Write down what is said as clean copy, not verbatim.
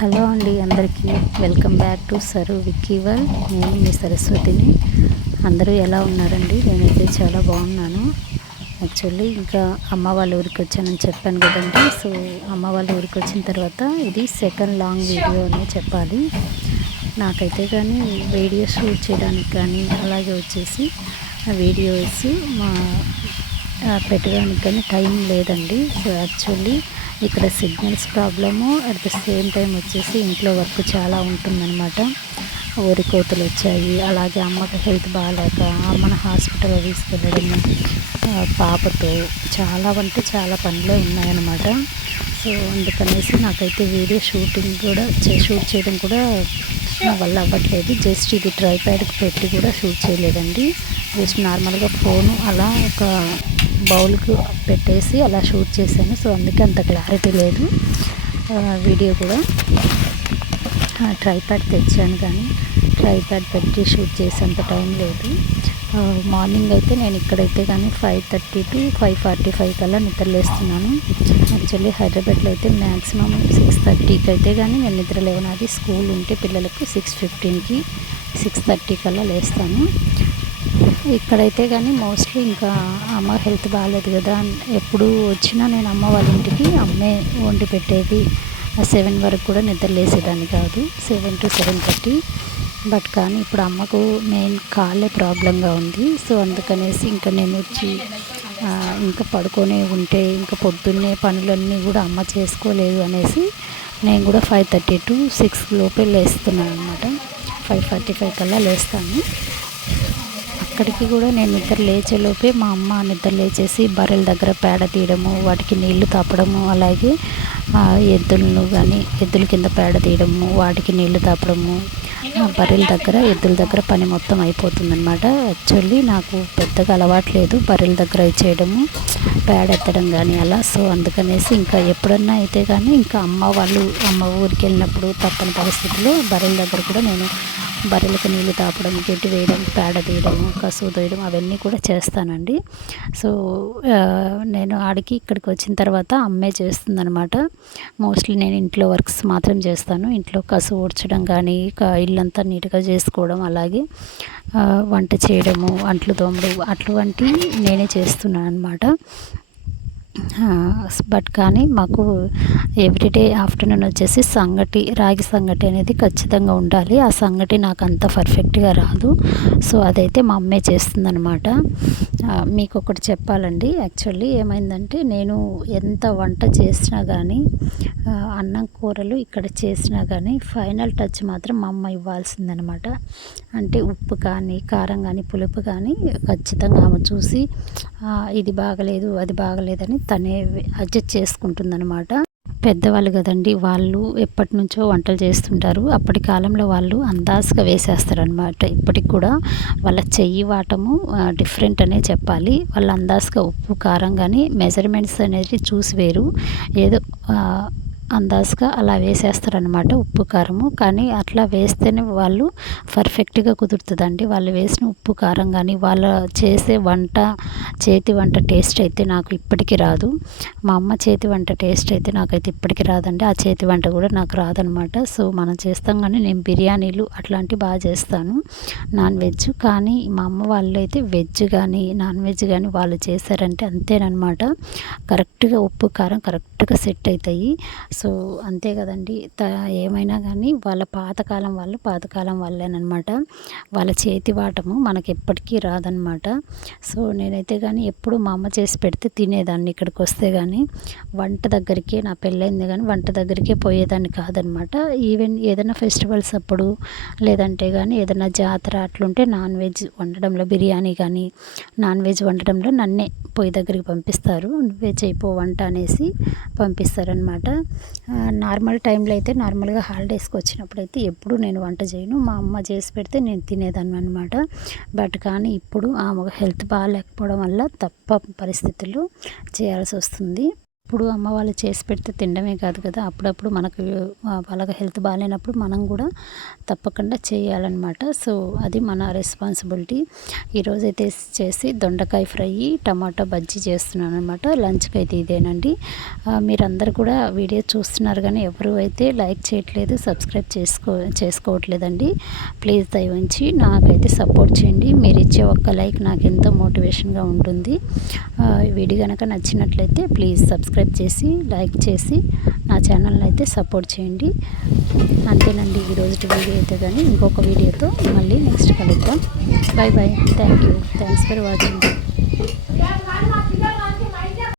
Hello అండి, అందరికీ welcome back to sir Vicky world. నేను మీ సరస్వతిని. అందరూ ఎలా ఉన్నారండి? నేనైతే చాలా బాగున్నాను. యాక్చువల్లీ ఇంకా అమ్మ వాళ్ళ ఊరికి వచ్చానని చెప్పాను కదండి. సో అమ్మ వాళ్ళ ఊరికి వచ్చిన తర్వాత ఇది సెకండ్ లాంగ్ వీడియో అనే చెప్పాలి. నాకైతే కానీ వీడియో షూట్ చేయడానికి కానీ అలాగే వచ్చేసి వీడియోస్ పెట్టడానికి కానీ టైం లేదండి. సో యాక్చువల్లీ ఇక్కడ signals problem, at the same time వచ్చేసి ఇంట్లో వర్క్ చాలా ఉంటుందన్నమాట. ఊరి కోతలు వచ్చాయి, అలాగే అమ్మకి హెల్త్ బాగాలేక అమ్మను హాస్పిటల్ తీసుకెళ్ళడము, పాపతో చాలా అంటే చాలా పనులే ఉన్నాయన్నమాట. సో అందుకనేసి నాకైతే వీడియో షూట్ చేయడం కూడా నా వల్ల అవ్వట్లేదు. జస్ట్ ఇది ట్రైప్యాడ్కి పెట్టి కూడా షూట్ చేయలేదండి. జస్ట్ నార్మల్గా ఫోను అలా ఒక బౌల్కి పెట్టేసి అలా షూట్ చేశాను. సో అందుకే అంత క్లారిటీ లేదు. వీడియో కూడా ట్రైప్యాడ్ తెచ్చాను, కానీ ట్రైప్యాడ్ పెట్టి షూట్ చేసేంత టైం లేదు. మార్నింగ్ అయితే నేను ఇక్కడైతే కానీ 5:30 to 5:45 కల్లా నిద్రలేస్తున్నాను. యాక్చువల్లీ హైదరాబాద్లో అయితే మ్యాక్సిమం 6:30కి అయితే కానీ నేను నిద్రలేవను. అది స్కూల్ ఉంటే పిల్లలకు 6:15కి 6:30 కల్లా లేస్తాను. ఇక్కడైతే కానీ మోస్ట్లీ ఇంకా అమ్మ హెల్త్ బాగాలేదు కదా, ఎప్పుడు వచ్చినా నేను అమ్మ వాళ్ళ ఇంటికి అమ్మే వండి పెట్టేది. 7 వరకు కూడా నిద్ర లేసేదాన్ని కాదు, 7 to 7:30. బట్ కానీ ఇప్పుడు అమ్మకు మెయిన్ కాళ్ళే ప్రాబ్లంగా ఉంది. సో అందుకనేసి ఇంకా నేను వచ్చి ఇంకా పడుకొనే ఉంటే ఇంకా పొద్దున్నే పనులన్నీ కూడా అమ్మ చేసుకోలేదు అనేసి నేను కూడా 5:30 to 6 లోపే లేస్తున్నాను అనమాట. 5:45 కల్లా లేస్తాను. అక్కడికి కూడా నేను నిద్ర లేచేలోపే మా అమ్మ నిద్ర లేచేసి బర్రెల దగ్గర పేడ తీయడము, వాటికి నీళ్లు తాపడము, అలాగే ఎద్దుల కింద పేడ తీయడము, వాటికి నీళ్లు తాపడము, ఎద్దుల దగ్గర పని మొత్తం అయిపోతుందన్నమాట. యాక్చువల్లీ నాకు పెద్దగా అలవాట్లేదు బర్రెల దగ్గర చేయడము, పేడ ఎత్తడం కానీ అలా. సో అందుకనేసి ఇంకా ఎప్పుడన్నా అయితే కానీ ఇంకా అమ్మ ఊరికి వెళ్ళినప్పుడు తప్పని పరిస్థితుల్లో బర్రెల దగ్గర కూడా నేను బర్రెలకు నీళ్ళు తాపడం, గడ్డి వేయడం, పేడ తీయడము, కసువు తీయడం అవన్నీ కూడా చేస్తానండి. సో నేను ఇక్కడికి వచ్చిన తర్వాత అమ్మే చేస్తుందనమాట. మోస్ట్లీ నేను ఇంట్లో వర్క్స్ మాత్రం చేస్తాను. ఇంట్లో కసువు ఊడ్చడం కానీ, ఇల్లంతా నీట్గా చేసుకోవడం, అలాగే వంట చేయడము, అంట్లు తోమడం అటువంటివి నేనే చేస్తున్నాను అనమాట. బట్ కానీ మాకు ఎవ్రీడే ఆఫ్టర్నూన్ వచ్చేసి రాగి సంగటి అనేది ఖచ్చితంగా ఉండాలి. ఆ సంగటి నాకు అంత పర్ఫెక్ట్గా రాదు. సో అదైతే మా అమ్మే చేస్తుందనమాట. మీకు ఒకటి చెప్పాలండి, యాక్చువల్లీ ఏమైందంటే నేను ఎంత వంట చేసినా కానీ, అన్నం కూరలు ఇక్కడ చేసినా కానీ ఫైనల్ టచ్ మాత్రం మా అమ్మ ఇవ్వాల్సిందనమాట. అంటే ఉప్పు కానీ, కారం కానీ, పులుపు కానీ ఖచ్చితంగా ఆమె చూసి ఇది బాగలేదు, అది బాగలేదని తనే అడ్జస్ట్ చేసుకుంటుందన్నమాట. పెద్దవాళ్ళు కదండి, వాళ్ళు ఎప్పటి నుంచో వంటలు చేస్తుంటారు. అప్పటి కాలంలో వాళ్ళు అందాజుగా వేసేస్తారనమాట. ఇప్పటికి కూడా వాళ్ళ చెయ్యి వాటము డిఫరెంట్ అనే చెప్పాలి. వాళ్ళ అందాజుగా ఉప్పు కారం కానీ మెజర్మెంట్స్ అనేది చూసి వేరు, ఏదో అందాజుగా అలా వేసేస్తారనమాట ఉప్పు కారము. కానీ అట్లా వేస్తేనే వాళ్ళు పర్ఫెక్ట్గా కుదురుతుందండి. వాళ్ళు వేసిన ఉప్పు కారం కానీ, వాళ్ళ చేసే చేతి వంట టేస్ట్ అయితే నాకు ఇప్పటికీ రాదు. మా అమ్మ చేతి వంట టేస్ట్ అయితే నాకైతే ఇప్పటికీ రాదండి. ఆ చేతి వంట కూడా నాకు రాదనమాట. సో మనం చేస్తాం, కానీ నేను బిర్యానీలు అట్లాంటివి బాగా చేస్తాను, నాన్ వెజ్. కానీ మా అమ్మ వాళ్ళు అయితే వెజ్ కానీ నాన్ వెజ్ కానీ వాళ్ళు చేశారంటే అంతేనమాట. కరెక్ట్గా ఉప్పు కారం కరెక్ట్గా సెట్ అవుతాయి. సో అంతే కదండి, ఏమైనా కానీ వాళ్ళ పాతకాలం వాళ్ళేనమాట. వాళ్ళ చేతి వాటము మనకి ఎప్పటికీ రాదనమాట. సో నేనైతే కానీ ఎప్పుడు మా అమ్మ చేసి పెడితే తినేదాన్ని. ఇక్కడికి వస్తే కానీ వంట దగ్గరికి, నా పెళ్ళైంది కానీ వంట దగ్గరికే పోయేదాన్ని కాదనమాట. ఈవెన్ ఏదైనా ఫెస్టివల్స్ అప్పుడు, లేదంటే కానీ ఏదైనా జాతర అట్లుంటే నాన్ వెజ్ వండడంలో, బిర్యానీ కానీ నాన్ వెజ్ వండడంలో నన్నే పొయ్యి దగ్గరికి పంపిస్తారు. నువ్వే చేయిపో వంట అనేసి పంపిస్తారనమాట. నార్మల్ టైంలో అయితే, నార్మల్గా హాలిడేస్కి వచ్చినప్పుడు అయితే ఎప్పుడు నేను వంట చేయను. మా అమ్మ చేసి పెడితే నేను తినేదాన్ని అనమాట. బట్ కానీ ఇప్పుడు ఆమె హెల్త్ బాగాలేకపోవడం వల్ల పరిస్థితుల్లో చేయాల్సి వస్తుంది. ఇప్పుడు అమ్మ వాళ్ళు చేసి పెడితే తినడమే కాదు కదా, అప్పుడప్పుడు మనకు వాళ్ళకి హెల్త్ బాగాలేనప్పుడు మనం కూడా తప్పకుండా చేయాలన్నమాట. సో అది మన రెస్పాన్సిబిలిటీ. ఈరోజైతే చేసి దొండకాయ ఫ్రై, టమాటా బజ్జీ చేస్తున్నాను అనమాట. లంచ్కి అయితే ఇదేనండి. మీరందరూ కూడా వీడియో చూస్తున్నారు కానీ ఎవరు అయితే లైక్ చేయట్లేదు, సబ్స్క్రైబ్ చేసుకోవట్లేదండి. ప్లీజ్ దయ ఉంచి నాకైతే సపోర్ట్ చేయండి. మీరు ఇచ్చే ఒక్క లైక్ నాకు ఎంతో మోటివేషన్గా ఉంటుంది. వీడియో కనుక నచ్చినట్లయితే ప్లీజ్ సబ్స్క్రైబ్ చేసి లైక్ చేసి నా ఛానల్ని అయితే సపోర్ట్ చేయండి. అంతేనండి ఈరోజు వీడియో అయితే. కానీ ఇంకొక వీడియోతో మళ్ళీ నెక్స్ట్ కలుద్దాం. Bye bye. Thanks for watching.